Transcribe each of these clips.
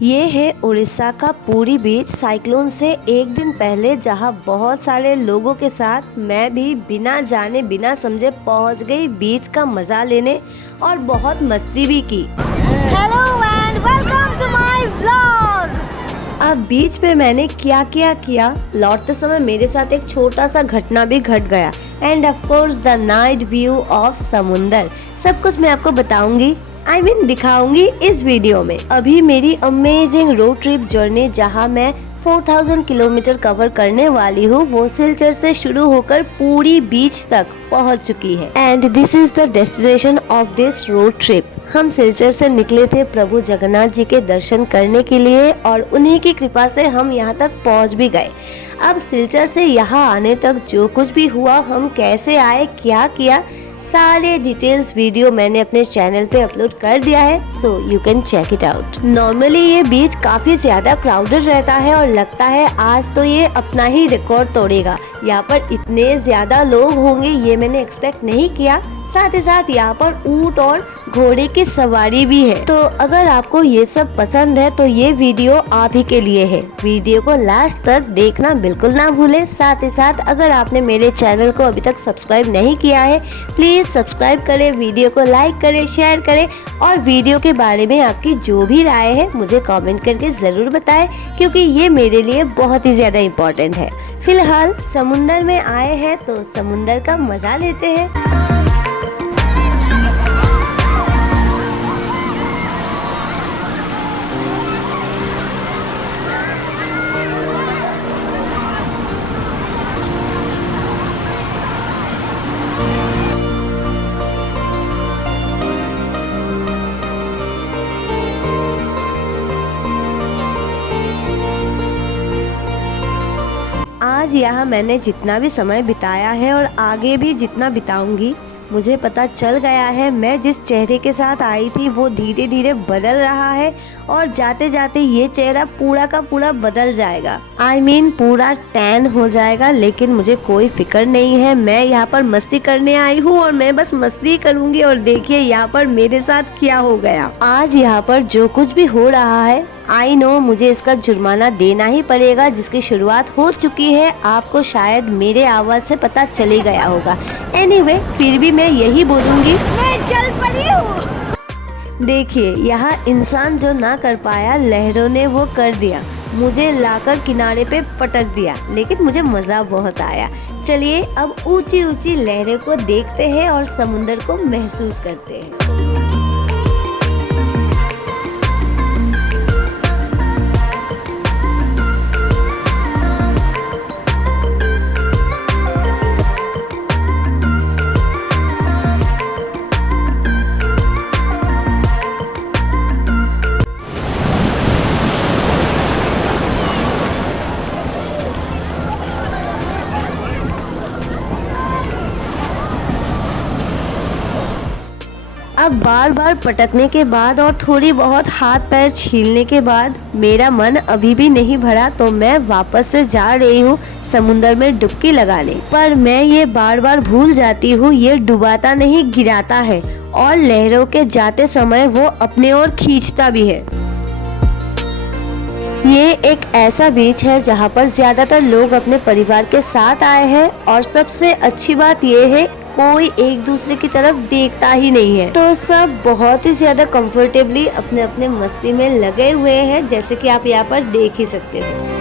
ये है उड़ीसा का पुरी बीच। साइक्लोन से एक दिन पहले जहां बहुत सारे लोगों के साथ मैं भी बिना जाने बिना समझे पहुंच गई बीच का मजा लेने और बहुत मस्ती भी की। Hello and welcome to my vlog. अब बीच पे मैंने क्या क्या किया, लौटते समय मेरे साथ एक छोटा सा घटना भी घट गया end of course the night view of समुंदर। सब कुछ मैं आपको बताऊंगी, दिखाऊंगी इस वीडियो में। अभी मेरी अमेजिंग रोड ट्रिप जर्नी जहां मैं 4000 किलोमीटर कवर करने वाली हूँ वो सिलचर से शुरू होकर पूरी बीच तक पहुँच चुकी है and this is the destination of this road trip. हम सिलचर से निकले थे प्रभु जगन्नाथ जी के दर्शन करने के लिए और उन्हीं की कृपा से हम यहाँ तक पहुँच भी गए। अब सिलचर से यहाँ आने तक जो कुछ भी हुआ, हम कैसे आए, क्या किया, सारे डिटेल्स वीडियो मैंने अपने चैनल पे अपलोड कर दिया है, so you can check it out. Normally ये बीच काफी ज्यादा क्राउडेड रहता है और लगता है आज तो ये अपना ही रिकॉर्ड तोड़ेगा। यहाँ पर इतने ज्यादा लोग होंगे ये मैंने एक्सपेक्ट नहीं किया। साथ ही साथ यहाँ पर ऊंट और घोड़े की सवारी भी है। तो अगर आपको ये सब पसंद है तो ये वीडियो आप ही के लिए है। वीडियो को लास्ट तक देखना बिल्कुल ना भूले। साथ ही साथ अगर आपने मेरे चैनल को अभी तक सब्सक्राइब नहीं किया है प्लीज सब्सक्राइब करें, वीडियो को लाइक करें, शेयर करें और वीडियो के बारे में आपकी जो भी राय है मुझे कॉमेंट करके जरूर बताएं क्योंकि ये मेरे लिए बहुत ही ज्यादा इम्पोर्टेंट है। फिलहाल समुंदर में आए हैं तो समुंदर का मजा लेते हैं। आज यहाँ मैंने जितना भी समय बिताया है और आगे भी जितना बिताऊंगी, मुझे पता चल गया है मैं जिस चेहरे के साथ आई थी वो धीरे धीरे बदल रहा है और जाते जाते ये चेहरा पूरा का पूरा बदल जाएगा। पूरा टैन हो जाएगा। लेकिन मुझे कोई फिक्र नहीं है, मैं यहाँ पर मस्ती करने आई हूँ और मैं बस मस्ती करूँगी। और देखिए यहाँ पर मेरे साथ क्या हो गया। आज यहाँ पर जो कुछ भी हो रहा है आई नो मुझे इसका जुर्माना देना ही पड़ेगा जिसकी शुरुआत हो चुकी है। आपको शायद मेरे आवाज से पता चले गया होगा। एनीवे, फिर भी मैं यही बोलूँगी, मैं जल पड़ी हूँ। देखिए यहाँ इंसान जो ना कर पाया लहरों ने वो कर दिया। मुझे लाकर किनारे पे पटक दिया लेकिन मुझे मज़ा बहुत आया। चलिए अब ऊंची ऊंची लहरों को देखते हैं और समुंदर को महसूस करते हैं। अब बार बार पटकने के बाद और थोड़ी बहुत हाथ पैर छीलने के बाद मेरा मन अभी भी नहीं भरा तो मैं वापस से जा रही हूँ समुंदर में डुबकी लगाने। पर मैं ये बार बार भूल जाती हूँ ये डुबाता नहीं गिराता है और लहरों के जाते समय वो अपने ओर खींचता भी है। ये एक ऐसा बीच है जहाँ पर ज्यादातर लोग अपने परिवार के साथ आए हैं और सबसे अच्छी बात ये है कोई एक दूसरे की तरफ देखता ही नहीं है। तो सब बहुत ही ज्यादा कंफर्टेबली अपने अपने मस्ती में लगे हुए हैं जैसे कि आप यहाँ पर देख ही सकते हो।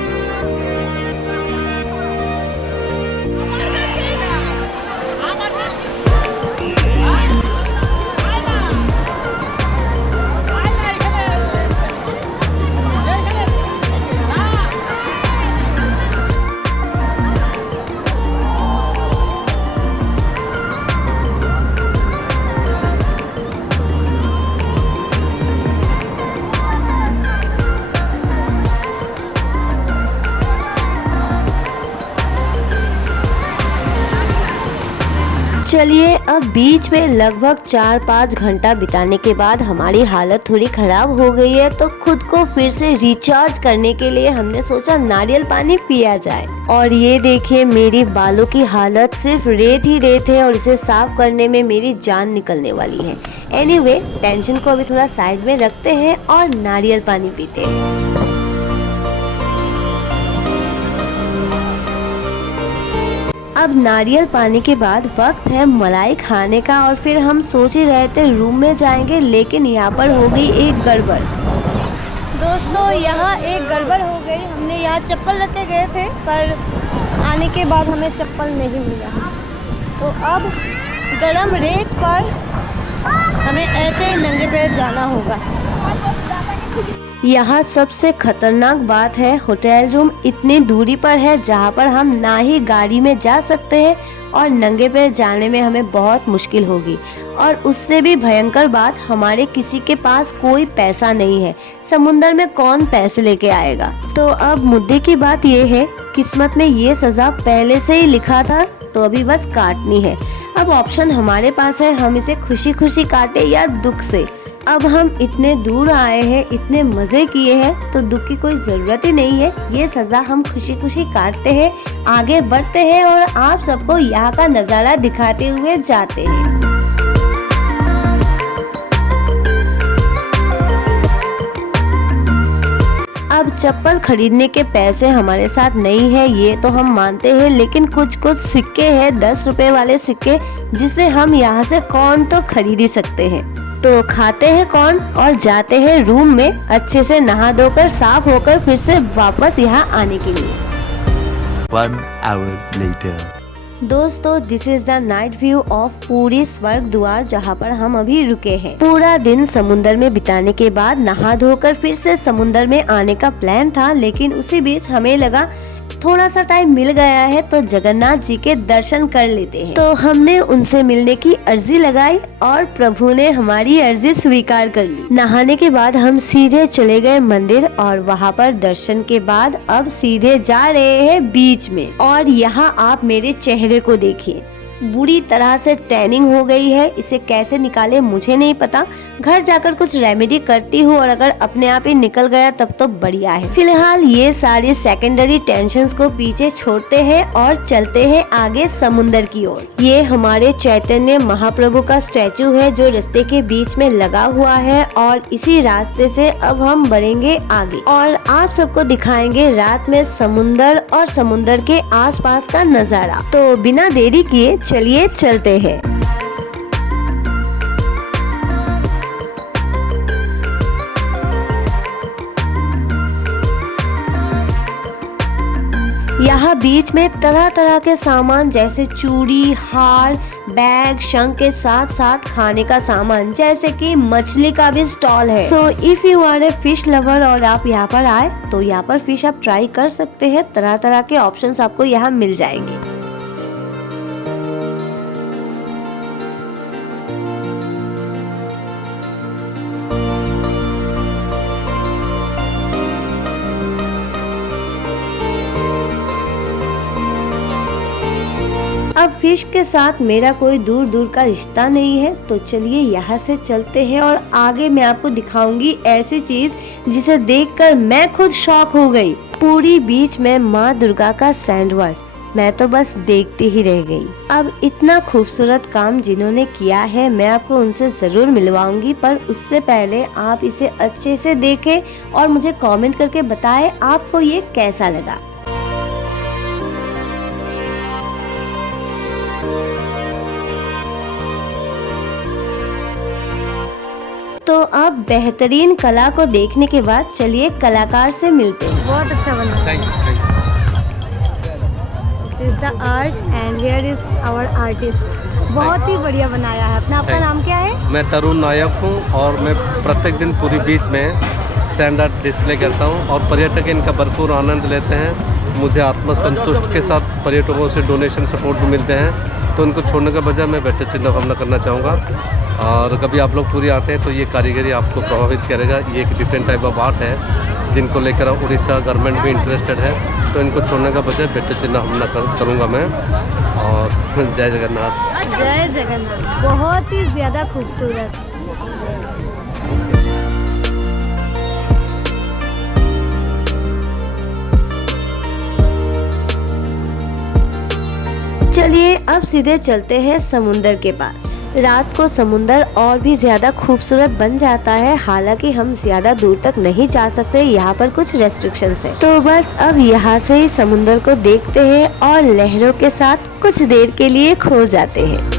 चलिए अब बीच में लगभग 4-5 घंटा बिताने के बाद हमारी हालत थोड़ी खराब हो गई है, तो खुद को फिर से रिचार्ज करने के लिए हमने सोचा नारियल पानी पिया जाए। और ये देखिए मेरी बालों की हालत सिर्फ रेत ही रेत है और इसे साफ करने में मेरी जान निकलने वाली है। एनीवे, टेंशन को अभी थोड़ा साइड में रखते हैं और नारियल पानी पीते हैं। अब नारियल पानी के बाद वक्त है मलाई खाने का और फिर हम सोच ही रहे थे रूम में जाएंगे, लेकिन यहाँ पर हो गई एक गड़बड़। दोस्तों यहाँ एक गड़बड़ हो गई। हमने यहाँ चप्पल रख के गए थे, पर आने के बाद हमें चप्पल नहीं मिला। तो अब गरम रेत पर हमें ऐसे नंगे पैर जाना होगा। यहाँ सबसे खतरनाक बात है, होटल रूम इतनी दूरी पर है जहाँ पर हम ना ही गाड़ी में जा सकते हैं और नंगे पैर जाने में हमें बहुत मुश्किल होगी। और उससे भी भयंकर बात, हमारे किसी के पास कोई पैसा नहीं है। समुंदर में कौन पैसे लेके आएगा। तो अब मुद्दे की बात ये है, किस्मत में ये सजा पहले से ही लिखा था, तो अभी बस काटनी है। अब ऑप्शन हमारे पास है, हम इसे खुशी खुशी काटे या दुख से। अब हम इतने दूर आए हैं, इतने मजे किए हैं, तो दुख की कोई जरूरत ही नहीं है। ये सजा हम खुशी खुशी काटते हैं, आगे बढ़ते हैं और आप सबको यहाँ का नजारा दिखाते हुए जाते हैं। अब चप्पल खरीदने के पैसे हमारे साथ नहीं है, ये तो हम मानते हैं, लेकिन कुछ कुछ सिक्के हैं, 10 रुपए वाले सिक्के, जिसे हम यहाँ से कॉर्न तो खरीद ही सकते हैं। तो खाते हैं कॉर्न और जाते हैं रूम में अच्छे से नहा धोकर साफ होकर फिर से वापस यहाँ आने के लिए। 1 hour later. दोस्तों, this is the night view of पूरी स्वर्ग द्वार जहाँ पर हम अभी रुके हैं। पूरा दिन समुंदर में बिताने के बाद नहा धोकर फिर से समुंदर में आने का प्लान था, लेकिन उसी बीच हमें लगा थोड़ा सा टाइम मिल गया है तो जगन्नाथ जी के दर्शन कर लेते हैं। तो हमने उनसे मिलने की अर्जी लगाई और प्रभु ने हमारी अर्जी स्वीकार कर ली। नहाने के बाद हम सीधे चले गए मंदिर और वहाँ पर दर्शन के बाद अब सीधे जा रहे हैं बीच में। और यहाँ आप मेरे चेहरे को देखिए, बुरी तरह से टैनिंग हो गई है। इसे कैसे निकाले मुझे नहीं पता, घर जाकर कुछ रेमेडी करती हूँ और अगर अपने आप ही निकल गया तब तो बढ़िया है। फिलहाल ये सारी सेकेंडरी टेंशन्स को पीछे छोड़ते हैं और चलते हैं आगे समुंदर की ओर। ये हमारे चैतन्य महाप्रभु का स्टैचू है जो रास्ते के बीच में लगा हुआ है और इसी रास्ते से अब हम बढ़ेंगे आगे और आप सबको दिखाएंगे रात में समुंदर और समुंदर के आसपास का नजारा। तो बिना देरी किए चलिए चलते हैं। यहाँ बीच में तरह तरह के सामान जैसे चूड़ी, हार, बैग, शंख के साथ साथ खाने का सामान जैसे कि मछली का भी स्टॉल है। So if you are a fish lover और आप यहाँ पर आए तो यहाँ पर फिश आप ट्राई कर सकते हैं। तरह तरह के ऑप्शंस आपको यहाँ मिल जाएंगे। अब फिश के साथ मेरा कोई दूर दूर का रिश्ता नहीं है, तो चलिए यहाँ से चलते हैं और आगे मैं आपको दिखाऊंगी ऐसी चीज जिसे देखकर मैं खुद शॉक हो गई। पूरी बीच में माँ दुर्गा का सैंडवर्ड, मैं तो बस देखती ही रह गई। अब इतना खूबसूरत काम जिन्होंने किया है मैं आपको उनसे जरूर मिलवाऊंगी, पर उससे पहले आप इसे अच्छे से देखें और मुझे कमेंट करके बताएं आपको ये कैसा लगा। तो अब बेहतरीन कला को देखने के बाद चलिए कलाकार से मिलते हैं। बहुत अच्छा बना। Thank you. Is the art and here is our artist. बहुत ही बढ़िया बनाया है। अपना आपका Thank you. नाम क्या है? मैं तरुण नायक हूँ और मैं प्रत्येक दिन पूरी बीच में सैंड आर्ट डिस्प्ले करता हूँ और पर्यटक इनका भरपूर आनंद लेते हैं। मुझे आत्मसंतुष्ट के साथ पर्यटकों से डोनेशन सपोर्ट भी मिलते हैं, तो उनको छोड़ने के बजाय मैं बेहतर चिंता भावना करना चाहूँगा। और कभी आप लोग पूरी आते हैं तो ये कारीगरी आपको प्रभावित करेगा। ये एक डिफरेंट टाइप ऑफ आर्ट है जिनको लेकर उड़ीसा गवर्नमेंट भी इंटरेस्टेड है, तो इनको छोड़ने का बजाय बेहतर चिंता भावना करूँगा मैं। और जय जगन्नाथ। जय जगन्नाथ, बहुत ही ज़्यादा खूबसूरत। चलिए अब सीधे चलते हैं समुंदर के पास। रात को समुंदर और भी ज्यादा खूबसूरत बन जाता है, हालांकि हम ज्यादा दूर तक नहीं जा सकते, यहाँ पर कुछ रेस्ट्रिक्शंस है। तो बस अब यहाँ से ही समुंदर को देखते हैं और लहरों के साथ कुछ देर के लिए खो जाते हैं।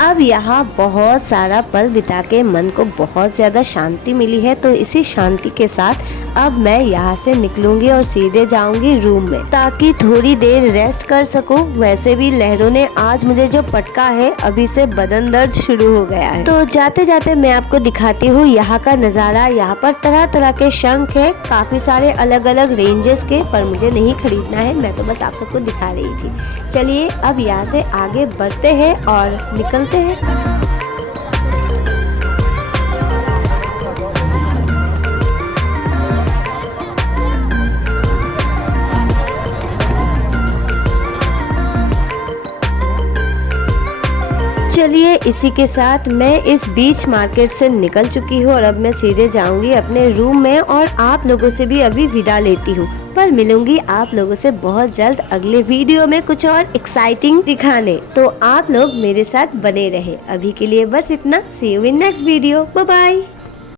अब यहाँ बहुत सारा पल बिता के मन को बहुत ज़्यादा शांति मिली है, तो इसी शांति के साथ अब मैं यहाँ से निकलूंगी और सीधे जाऊंगी रूम में, ताकि थोड़ी देर रेस्ट कर सकूं। वैसे भी लहरों ने आज मुझे जो पटका है, अभी से बदन दर्द शुरू हो गया है। तो जाते जाते मैं आपको दिखाती हूँ यहाँ का नज़ारा। यहाँ पर तरह तरह के शंख है, काफ़ी सारे अलग अलग रेंजेस के, पर मुझे नहीं खरीदना है, मैं तो बस आप सबको दिखा रही थी। चलिए अब यहाँ से आगे बढ़ते हैं और निकलते हैं। चलिए इसी के साथ मैं इस बीच मार्केट से निकल चुकी हूँ और अब मैं सीधे जाऊंगी अपने रूम में और आप लोगों से भी अभी विदा लेती हूँ, पर मिलूंगी आप लोगों से बहुत जल्द अगले वीडियो में कुछ और एक्साइटिंग दिखाने। तो आप लोग मेरे साथ बने रहे। अभी के लिए बस इतना। See you in next video. Bye bye.